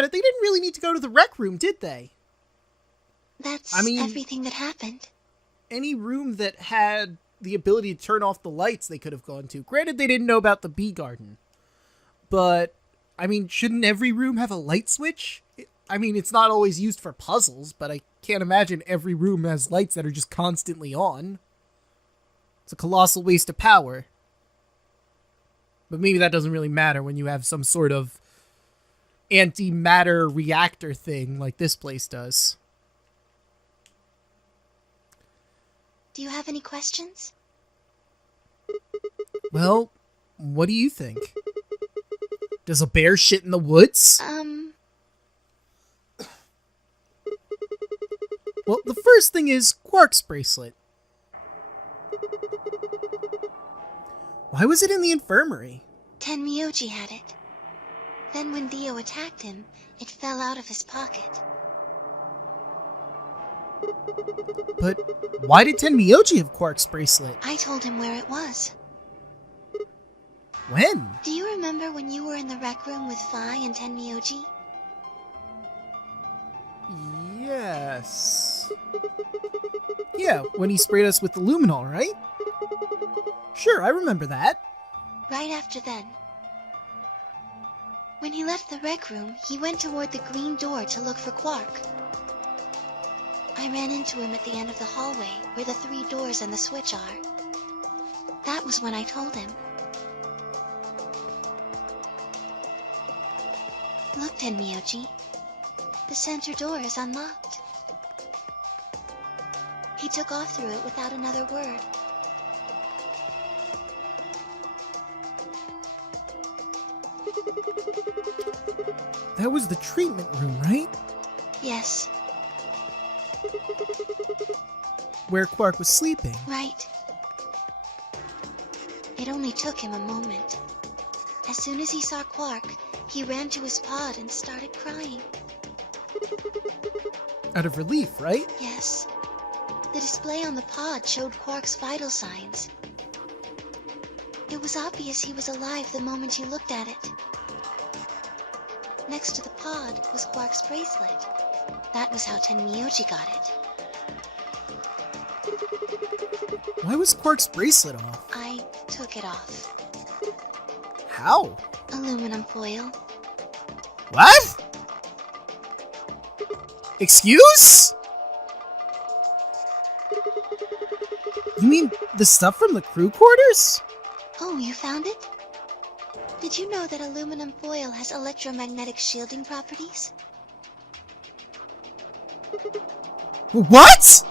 about it, they didn't really need to go to the rec room, did they? That's everything that happened. Any room that had the ability to turn off the lights they could have gone to. Granted, they didn't know about the bee garden. But, I mean, shouldn't every room have a light switch? I mean, it's not always used for puzzles, but I can't imagine every room has lights that are just constantly on. It's a colossal waste of power. But maybe that doesn't really matter when you have some sort of antimatter reactor thing like this place does. Do you have any questions? Well, what do you think? Does a bear shit in the woods? Well, the first thing is Quark's bracelet. Why was it in the infirmary? Tenmyoji had it. Then when Dio attacked him, it fell out of his pocket. But why did Tenmyoji have Quark's bracelet? I told him where it was. When? Do you remember when you were in the rec room with Phi and Tenmyoji? Yes. Yeah, when he sprayed us with the luminol, right? Sure, I remember that. Right after then. When he left the rec room, he went toward the green door to look for Quark. I ran into him at the end of the hallway, where the 3 doors and the switch are. That was when I told him. Look, Tenmyoji. The center door is unlocked. He took off through it without another word. That was the treatment room, right? Yes. Where Quark was sleeping. Right. It only took him a moment. As soon as he saw Quark, he ran to his pod and started crying. Out of relief, right? Yes. The display on the pod showed Quark's vital signs. It was obvious he was alive the moment you looked at it. Next to the pod was Quark's bracelet. That was how Tenmyoji got it. Why was Quark's bracelet off? I took it off. How? Aluminum foil. What? Excuse? You mean the stuff from the crew quarters? Oh, you found it? Did you know that aluminum foil has electromagnetic shielding properties? What?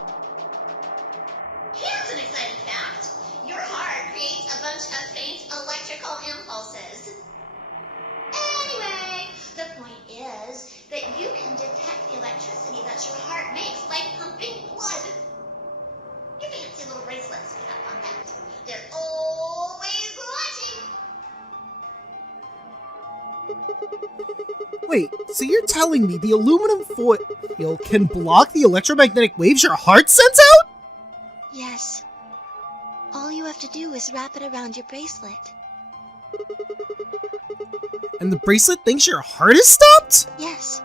Here's an exciting fact. Your heart creates a bunch of faint electrical impulses. Anyway, the point is that you can detect the electricity that your heart makes by pumping blood. Your fancy little bracelets pick up on that. They're always watching. Wait, so you're telling me the aluminum foil can block the electromagnetic waves your heart sends out? Yes. All you have to do is wrap it around your bracelet. And the bracelet thinks your heart is stopped? Yes.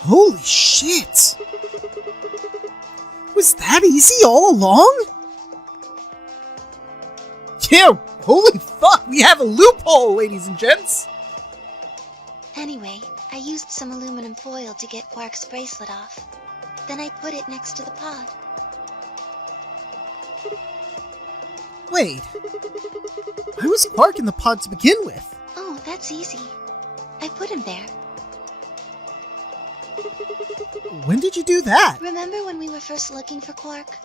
Holy shit! Was that easy all along? Yeah, holy fuck, we have a loophole, ladies and gents! Anyway, I used some aluminum foil to get Quark's bracelet off. Then I put it next to the pod. Wait, why was Quark in the pod to begin with? Oh, that's easy. I put him there. When did you do that? Remember when we were first looking for Quark?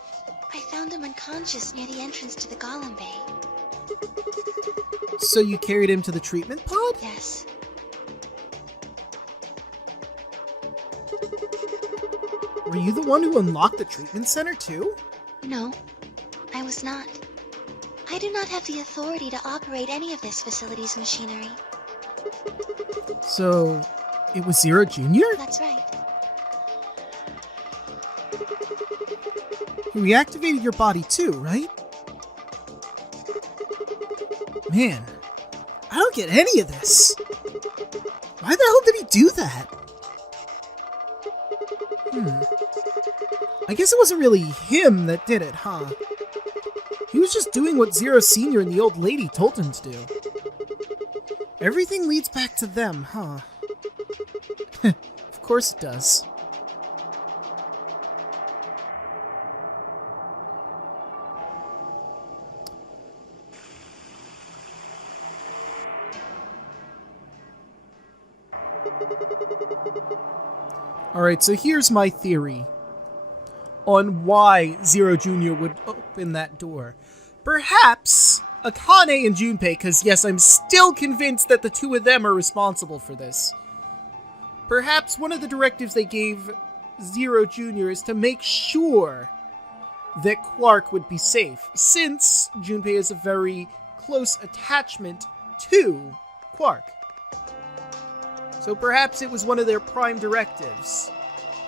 I found him unconscious near the entrance to the Golem Bay. So you carried him to the treatment pod? Yes. Were you the one who unlocked the treatment center too? No, I was not. I do not have the authority to operate any of this facility's machinery. So, it was Zero Jr.? That's right. He reactivated your body too, right? Man, I don't get any of this. Why the hell did he do that? I guess it wasn't really him that did it, huh? He was just doing what Zero Senior and the old lady told him to do. Everything leads back to them, huh? Of course it does. Alright, so here's my theory on why Zero Jr. would open that door. Perhaps Akane and Junpei, because yes, I'm still convinced that the two of them are responsible for this. Perhaps one of the directives they gave Zero Jr. is to make sure that Quark would be safe, since Junpei has a very close attachment to Quark. So perhaps it was one of their prime directives.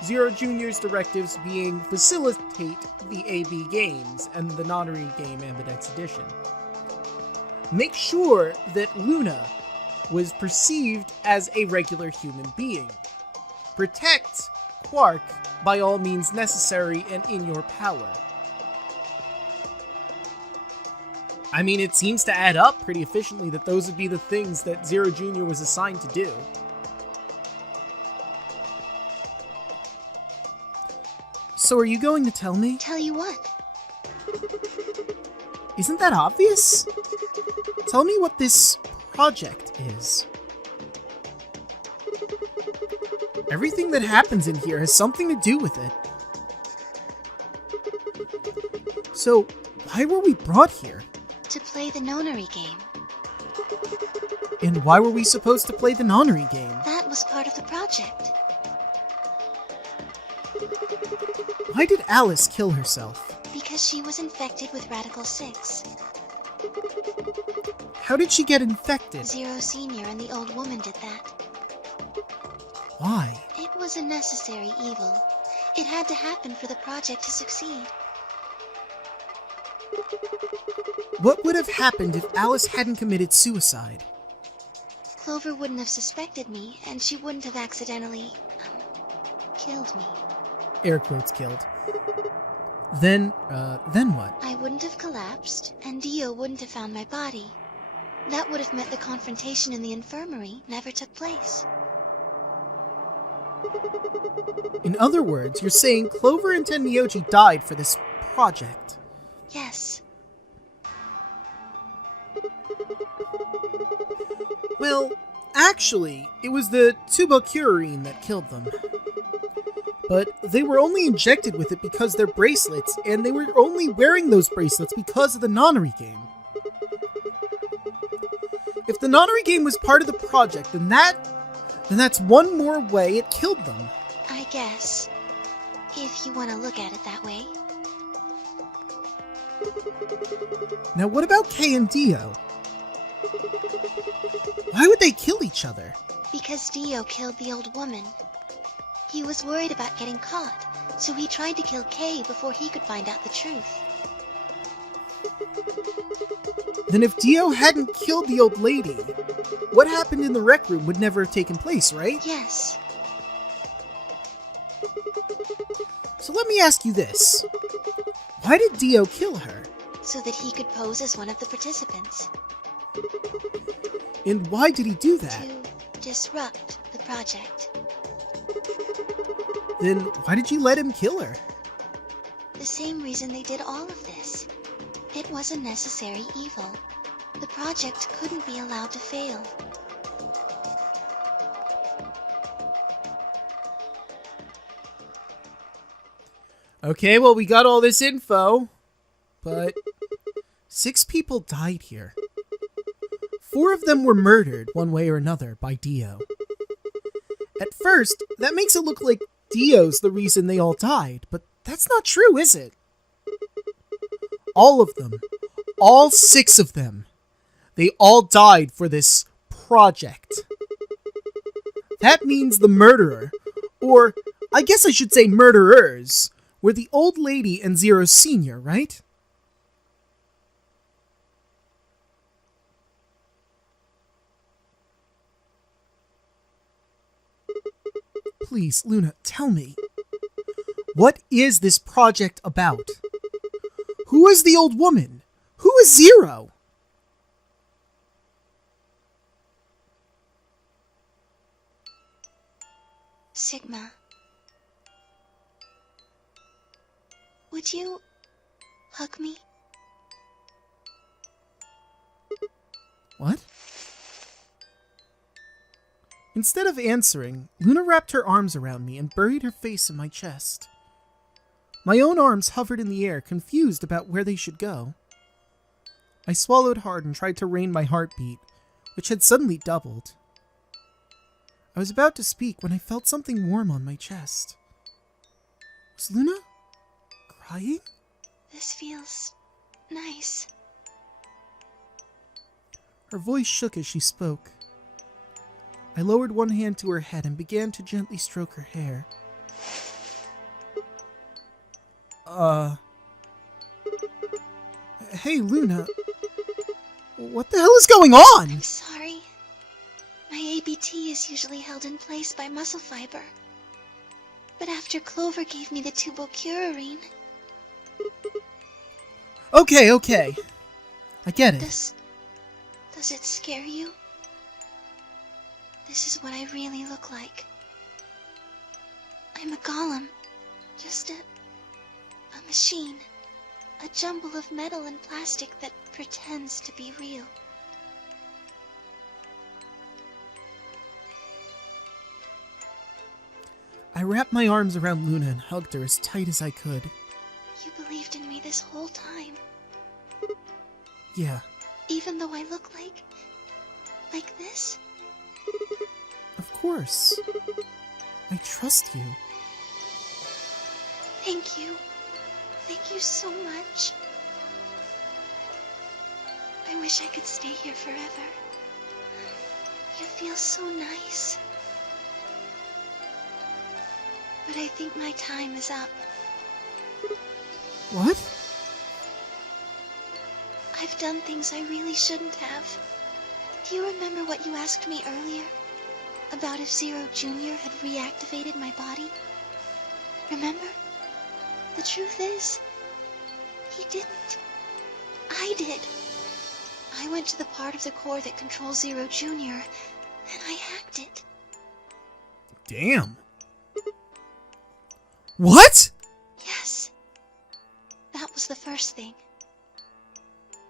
Zero Jr.'s directives being facilitate the AB games and the Nonary game Ambidex Edition. Make sure that Luna was perceived as a regular human being. Protect Quark by all means necessary and in your power. I mean, it seems to add up pretty efficiently that those would be the things that Zero Jr. was assigned to do. So are you going to tell me? Tell you what? Isn't that obvious? Tell me what this project is. Everything that happens in here has something to do with it. So, why were we brought here? To play the nonary game. And why were we supposed to play the nonary game? That was part of the project. Why did Alice kill herself? Because she was infected with Radical 6. How did she get infected? Zero Senior and the old woman did that. Why? It was a necessary evil. It had to happen for the project to succeed. What would have happened if Alice hadn't committed suicide? Clover wouldn't have suspected me, and she wouldn't have accidentally, killed me. Air quotes killed. Then what? I wouldn't have collapsed, and Dio wouldn't have found my body. That would have meant the confrontation in the infirmary never took place. In other words, you're saying Clover and Tenmyoji died for this project. Yes. Well, actually, it was the tubocurine that killed them. But they were only injected with it because they're bracelets, and they were only wearing those bracelets because of the nonary game. If the nonary game was part of the project, then that's one more way it killed them. I guess. If you want to look at it that way. Now what about Kay and Dio? Why would they kill each other? Because Dio killed the old woman. He was worried about getting caught, so he tried to kill Kay before he could find out the truth. Then if Dio hadn't killed the old lady, what happened in the rec room would never have taken place, right? Yes. So let me ask you this. Why did Dio kill her? So that he could pose as one of the participants. And why did he do that? To disrupt the project. Then why did you let him kill her? The same reason they did all of this. It was a necessary evil. The project couldn't be allowed to fail. Okay, well, we got all this info, but 6 people died here. 4 of them were murdered, one way or another, by Dio. At first, that makes it look like Dio's the reason they all died, but that's not true, is it? All of them, all 6 of them, they all died for this project. That means the murderer, or I guess I should say murderers, were the old lady and Zero Senior, right? Please, Luna, tell me. What is this project about? Who is the old woman? Who is Zero? Sigma. Would you hug me? What? Instead of answering, Luna wrapped her arms around me and buried her face in my chest. My own arms hovered in the air, confused about where they should go. I swallowed hard and tried to rein my heartbeat, which had suddenly doubled. I was about to speak when I felt something warm on my chest. Was Luna crying? This feels nice. Her voice shook as she spoke. I lowered one hand to her head and began to gently stroke her hair. Hey, Luna. What the hell is going on? I'm sorry. My ABT is usually held in place by muscle fiber. But after Clover gave me the tubocurarine... Okay. I get it. Does it scare you? This is what I really look like. I'm a golem. Just a machine. A jumble of metal and plastic that pretends to be real. I wrapped my arms around Luna and hugged her as tight as I could. You believed in me this whole time. Yeah. Even though I look like this? Of course. I trust you. Thank you. Thank you so much. I wish I could stay here forever. You feel so nice. But I think my time is up. What? I've done things I really shouldn't have. Do you remember what you asked me earlier? About if Zero Jr. had reactivated my body? Remember? The truth is, he didn't. I did. I went to the part of the core that controls Zero Jr., and I hacked it. Damn. What? Yes. That was the first thing.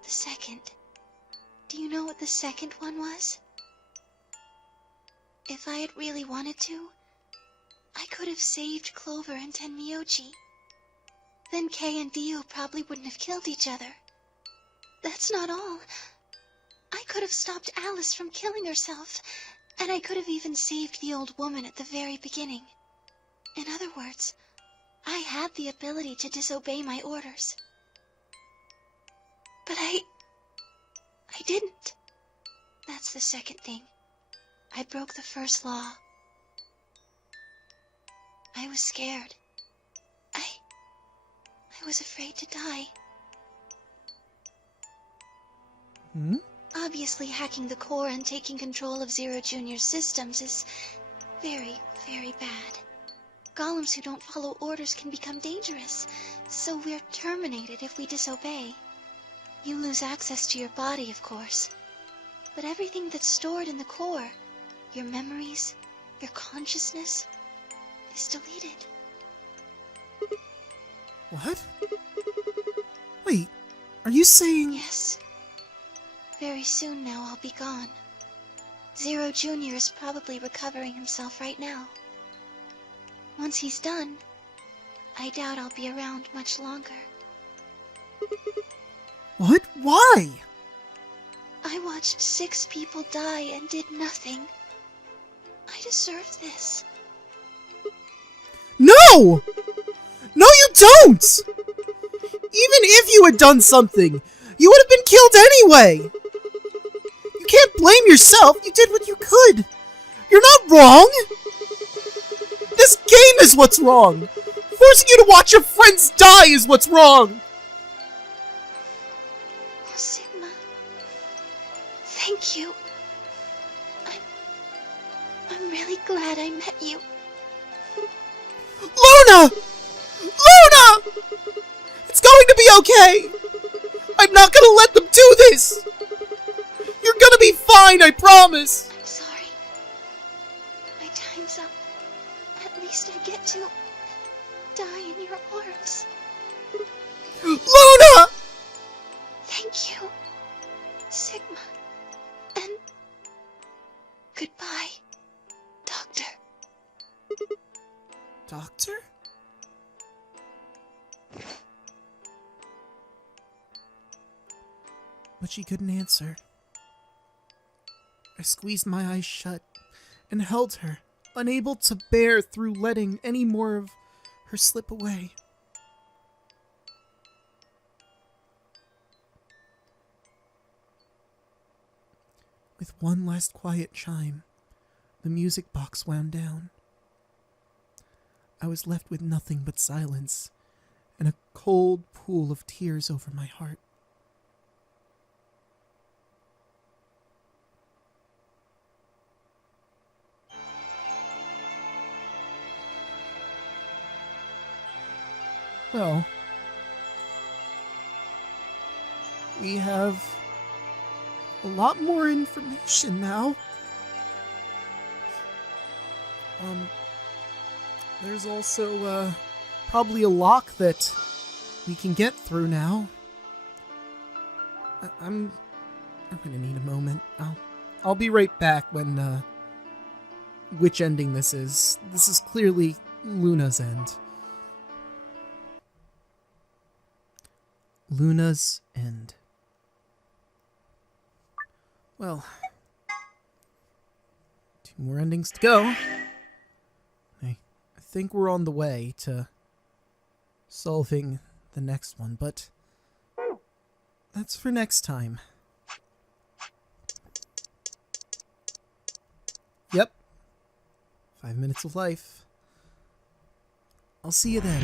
The second. Do you know what the second one was? If I had really wanted to, I could have saved Clover and Tenmyoji. Then Kei and Dio probably wouldn't have killed each other. That's not all. I could have stopped Alice from killing herself, and I could have even saved the old woman at the very beginning. In other words, I had the ability to disobey my orders. But I didn't. That's the second thing. I broke the first law. I was scared. I was afraid to die. Obviously, hacking the core and taking control of Zero Jr.'s systems is very, very bad. Golems who don't follow orders can become dangerous, so we're terminated if we disobey. You lose access to your body, of course. But everything that's stored in the core, your memories, your consciousness, is deleted. What? Wait, are you saying... Yes. Very soon now I'll be gone. Zero Jr. is probably recovering himself right now. Once he's done, I doubt I'll be around much longer. What? Why? I watched 6 people die and did nothing. I deserve this. No! No, you don't! Even if you had done something, you would have been killed anyway! You can't blame yourself, you did what you could! You're not wrong! This game is what's wrong! Forcing you to watch your friends die is what's wrong! Oh, Sigma. Thank you. I'm really glad I met you. Luna! Luna! It's going to be okay! I'm not gonna let them do this! You're gonna be fine, I promise! I'm sorry. My time's up. At least I get to die in your arms. Luna! Thank you, Sigma. And goodbye, Doctor. Doctor? But she couldn't answer. I squeezed my eyes shut and held her, unable to bear through letting any more of her slip away. With one last quiet chime, the music box wound down. I was left with nothing but silence and a cold pool of tears over my heart. Well, we have a lot more information now. There's also, probably a lock that we can get through now. I'm gonna need a moment. I'll be right back when, which ending this is. This is clearly Luna's end. Luna's end. Well, 2 more endings to go. I think we're on the way to solving the next one, but that's for next time. Yep. 5 minutes of life. I'll see you then.